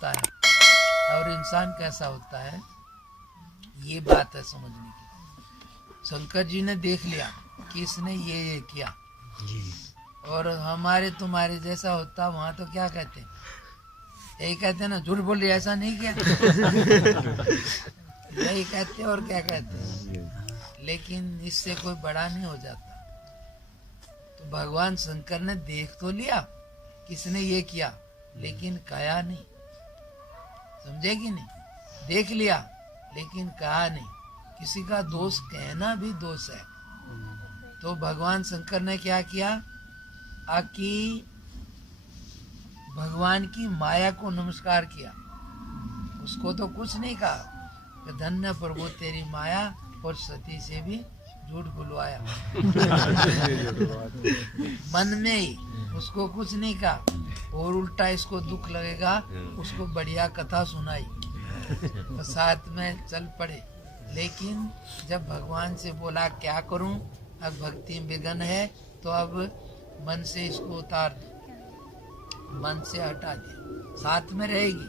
होता है और इंसान कैसा होता है, ये बात है समझने की। शंकर जी ने देख लिया कि इसने ये किया जी। और हमारे तुम्हारे जैसा होता वहाँ तो क्या कहते, यही कहते ना, झूठ बोल रही, ऐसा नहीं किया यही कहते और क्या कहते। लेकिन इससे कोई बड़ा नहीं हो जाता। तो भगवान शंकर ने देख तो लिया किसने ये किया, लेकिन कहा नहीं, समझे कि नहीं। देख लिया लेकिन कहा नहीं। किसी का दोष कहना भी दोष है। तो भगवान शंकर ने क्या किया, आकि भगवान की माया को नमस्कार किया। उसको तो कुछ नहीं कहा कि धन्य प्रभु तेरी माया, और सती से भी झूठ बुलवाया मन में ही, उसको कुछ नहीं कहा। और उल्टा इसको दुख लगेगा, उसको बढ़िया कथा सुनाई तो साथ में चल पड़े। लेकिन जब भगवान से बोला क्या करूं, अब भक्ति में विघ्न है, तो अब मन से इसको उतार दो, मन से हटा दिया। साथ में रहेगी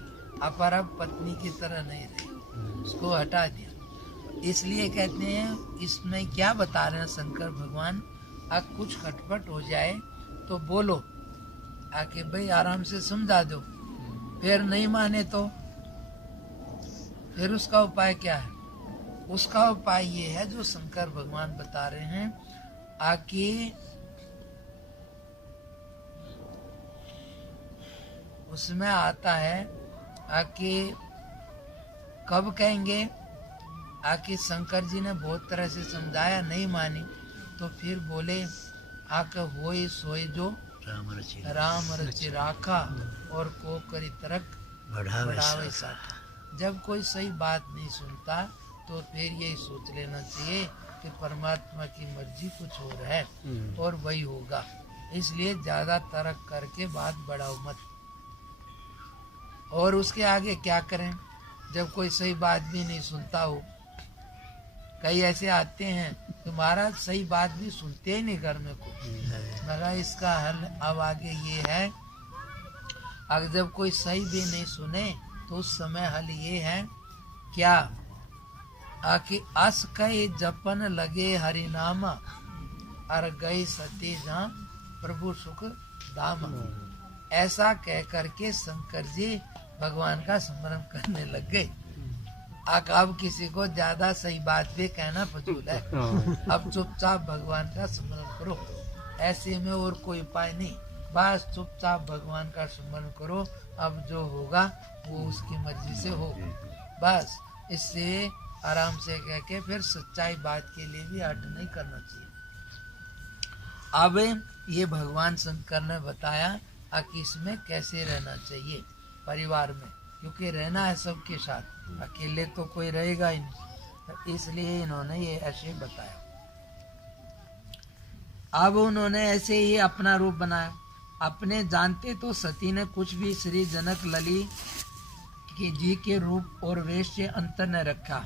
पर अब पत्नी की तरह नहीं रहेगी, उसको हटा दिया। इसलिए कहते हैं इसमें क्या बता रहे हैं शंकर भगवान, अब कुछ खटपट हो जाए तो बोलो, आके भाई आराम से समझा दो। फिर नहीं माने तो फिर उसका उपाय क्या है। उसका उपाय ये है जो शंकर भगवान बता रहे हैं, आके उसमें आता है, आके कब कहेंगे, आके शंकर जी ने बहुत तरह से समझाया, नहीं मानी तो फिर बोले, आके होए सोए जो राम रचि राखा, और को करी तरक बढ़ावे साठा। जब कोई सही बात नहीं सुनता तो फिर यही सोच लेना चाहिए कि परमात्मा की मर्जी कुछ और है और वही होगा। इसलिए ज्यादा तर्क करके बात बढ़ाओ मत। और उसके आगे क्या करें जब कोई सही बात भी नहीं सुनता हो। कई ऐसे आते हैं कि महाराज सही बात भी सुनते ही नहीं घर में कुछ। मगर इसका हल अब आगे ये है, अगर जब कोई सही भी नहीं सुने तो उस समय हल ये है क्या, आके अस कहे जपन लगे हरि नाम, अर गए सती जहाँ प्रभु सुख धाम। ऐसा कह करके शंकर जी भगवान का स्मरण करने लग गए। अब किसी को ज्यादा सही बात भी कहना फजूल है। अब चुपचाप भगवान का स्मरण करो, ऐसे में और कोई उपाय नहीं। बस चुपचाप भगवान का स्मरण करो, अब जो होगा वो उसकी मर्जी से हो। बस इससे आराम से कह के फिर सच्चाई बात के लिए भी हट नहीं करना चाहिए। अब ये भगवान शंकर ने बताया कि इसमें कैसे रहना चाहिए परिवार में, क्योंकि रहना है सबके साथ, अकेले तो कोई रहेगा ही नहीं। तो इसलिए इन्होंने ये ऐसे बताया। अब उन्होंने ऐसे ही अपना रूप बनाया। अपने जानते तो सती ने कुछ भी श्री जनक लली के जी के रूप और वेश से अंतर न रखा।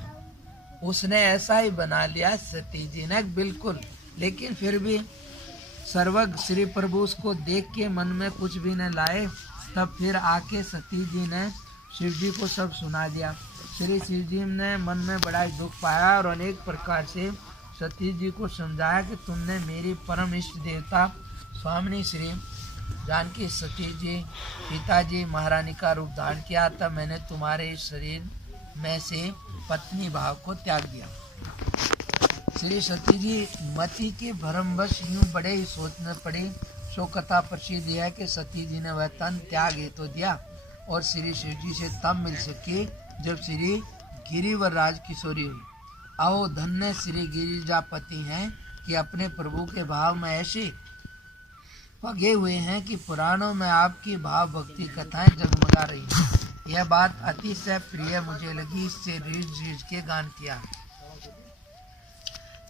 उसने ऐसा ही बना लिया सती जी ने बिल्कुल। लेकिन फिर भी सर्वज्ञ श्री प्रभु उसको देख के मन में कुछ भी न लाए। तब फिर आके सती जी ने शिव जी को सब सुना दिया। श्री शिव जी ने मन में बड़ा दुख पाया और अनेक प्रकार से सती जी को समझाया कि तुमने मेरी परम इष्ट देवता स्वामिनी श्री जानकी सती जी पिताजी महारानी का रूप धारण किया, तब मैंने तुम्हारे इस शरीर में से पत्नी भाव को त्याग दिया। श्री सती जी मति के भ्रमवश यूं बड़े ही सोचने पड़े। सो कथा प्रसिद्ध है कि सती जी ने वह तन त्याग हे तो दिया और श्री शिव जी से तब मिल सके जब श्री गिरिवर राज किशोरी हुई। आओ धन्य श्री गिरिजापति हैं कि अपने प्रभु के भाव में ऐसे पगे हुए हैं कि पुराणों में आपकी भाव भक्ति कथाएं जगमगा रही हैं। यह बात अतिशय प्रिय मुझे लगी, इससे रीझ के गान किया।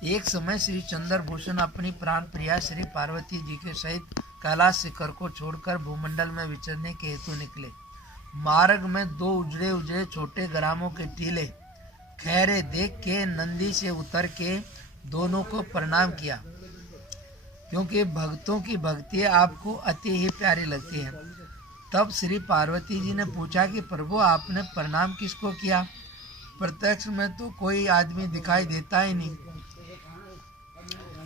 एक समय श्री चंद्रभूषण अपनी प्राण प्रिया श्री पार्वती जी के सहित कैलाश शिखर को छोड़कर भूमंडल में विचरने के हेतु निकले। मार्ग में दो उजड़े उजड़े छोटे ग्रामों के टीले खैरे देख के नंदी से उतर के दोनों को प्रणाम किया, क्योंकि भक्तों की भक्ति आपको अति ही प्यारी लगती है। तब श्री पार्वती जी ने पूछा कि प्रभु आपने प्रणाम किसको किया? प्रत्यक्ष में तो कोई आदमी दिखाई देता ही नहीं।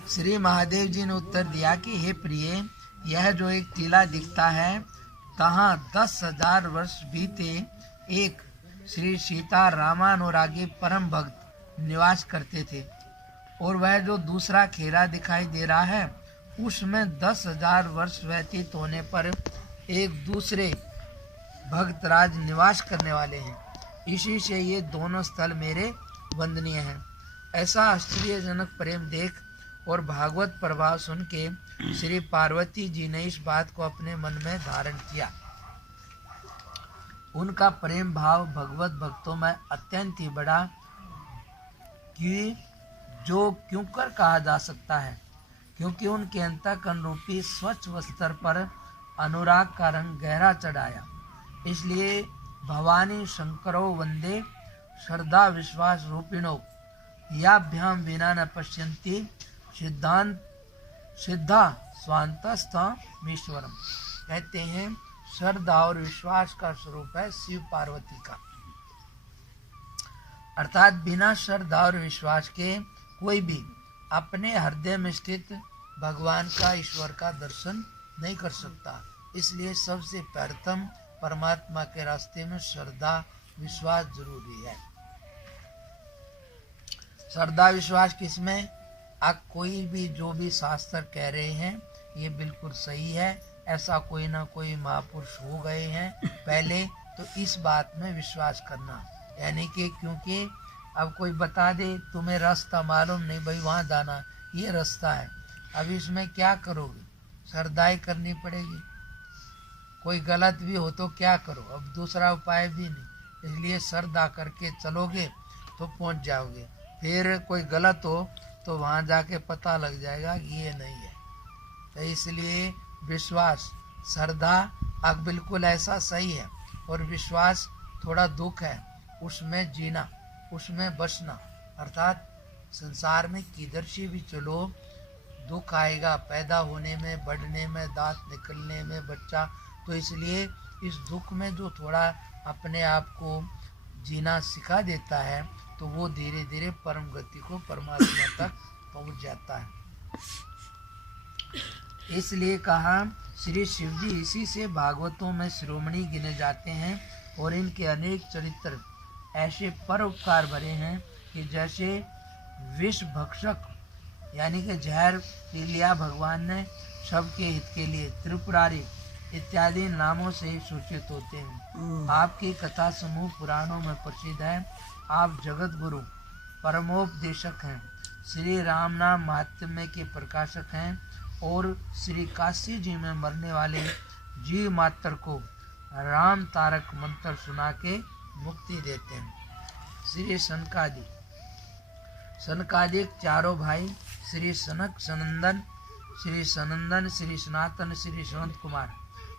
श्री महादेव जी ने उत्तर दिया कि हे प्रिय, यह जो एक टीला दिखता है, तहाँ 10,000 वर्ष बीते एक श्री सीता रामानुरागी परम भक्त निवास करते थे, और वह जो दूसरा खेरा दिखाई दे रहा है, उसमें 10,000 वर्ष व्यतीत होने पर एक दूसरे भक्तराज निवास करने वाले हैं। इसी से ये दोनों स्थल मेरे वंदनीय हैं। ऐसा आश्चर्यजनक प्रेम देख और भागवत प्रभाव सुन के श्री पार्वती जी ने इस बात को अपने मन में धारण किया। उनका प्रेम भाव भगवत भक्तों में अत्यंत ही बड़ा, कि जो क्यों कर कहा जा सकता है, क्योंकि उनके अंतःकरण रूपी स्वच्छ वस्त्र पर अनुराग का रंग गहरा चढ़ाया। इसलिए भवानी शंकरो वंदे श्रद्धा विश्वास रूपिणो याभ्याम विना न पश्यन्ति सिद्धा स्वांतस्थमीश्वरम। कहते हैं श्रद्धा और विश्वास का स्वरूप है शिव पार्वती का, अर्थात बिना श्रद्धा और विश्वास के कोई भी अपने हृदय में स्थित भगवान का, ईश्वर का दर्शन नहीं कर सकता। इसलिए सबसे प्रथम परमात्मा के रास्ते में श्रद्धा विश्वास जरूरी है। श्रद्धा विश्वास किसमें? आप कोई भी जो भी शास्त्र कह रहे हैं ये बिल्कुल सही है, ऐसा कोई ना कोई महापुरुष हो गए हैं पहले, तो इस बात में विश्वास करना। यानी कि क्योंकि अब कोई बता दे तुम्हें रास्ता मालूम नहीं, भाई वहाँ जाना, ये रास्ता है, अब इसमें क्या करोगे? श्रद्धाई करनी पड़ेगी। कोई गलत भी हो तो क्या करो, अब दूसरा उपाय भी नहीं। इसलिए श्रद्धा करके चलोगे तो पहुँच जाओगे। फिर कोई गलत हो तो वहाँ जाके पता लग जाएगा कि ये नहीं है। तो इसलिए विश्वास, श्रद्धा अब बिल्कुल ऐसा सही है, और विश्वास थोड़ा दुख है, उसमें जीना, उसमें बसना। अर्थात संसार में किधर से भी चलो दुख आएगा, पैदा होने में, बढ़ने में, दांत निकलने में, बच्चा। तो इसलिए इस दुख में जो थोड़ा अपने आप को जीना सिखा देता है, तो वो धीरे धीरे परम गति को, परमात्मा तक पहुंच जाता है। इसलिए कहा श्री शिव जी इसी से भागवतों में शिरोमणि गिने जाते हैं, और इनके अनेक चरित्र ऐसे परोपकार भरे हैं कि जैसे विष भक्षक यानी कि जहर पी लिया भगवान ने सबके हित के लिए, त्रिपुरारी इत्यादि नामों से ही सूचित होते हैं। आपकी कथा समूह पुराणों में प्रसिद्ध है। आप जगत गुरु परमोपदेशक हैं, श्री राम नाम महात्म्य के प्रकाशक हैं, और श्री काशी जी में मरने वाले जीव मात्र को राम तारक मंत्र सुना के मुक्ति देते हैं। श्री सनकादिक चारों भाई श्री सनक सनंदन, श्री सनंदन, श्री सनातन, श्री सनत कुमार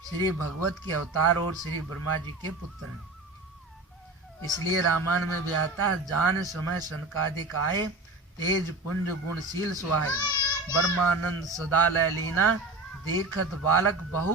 श्री भगवत के अवतार और श्री ब्रह्मा जी के पुत्र हैं। इसलिए रामायण में भी आता, जान समय सनकादिक आए, तेज पुंज गुणशील सुहाए, ब्रह्मानंद सदा लय लीना, देखत बालक बहु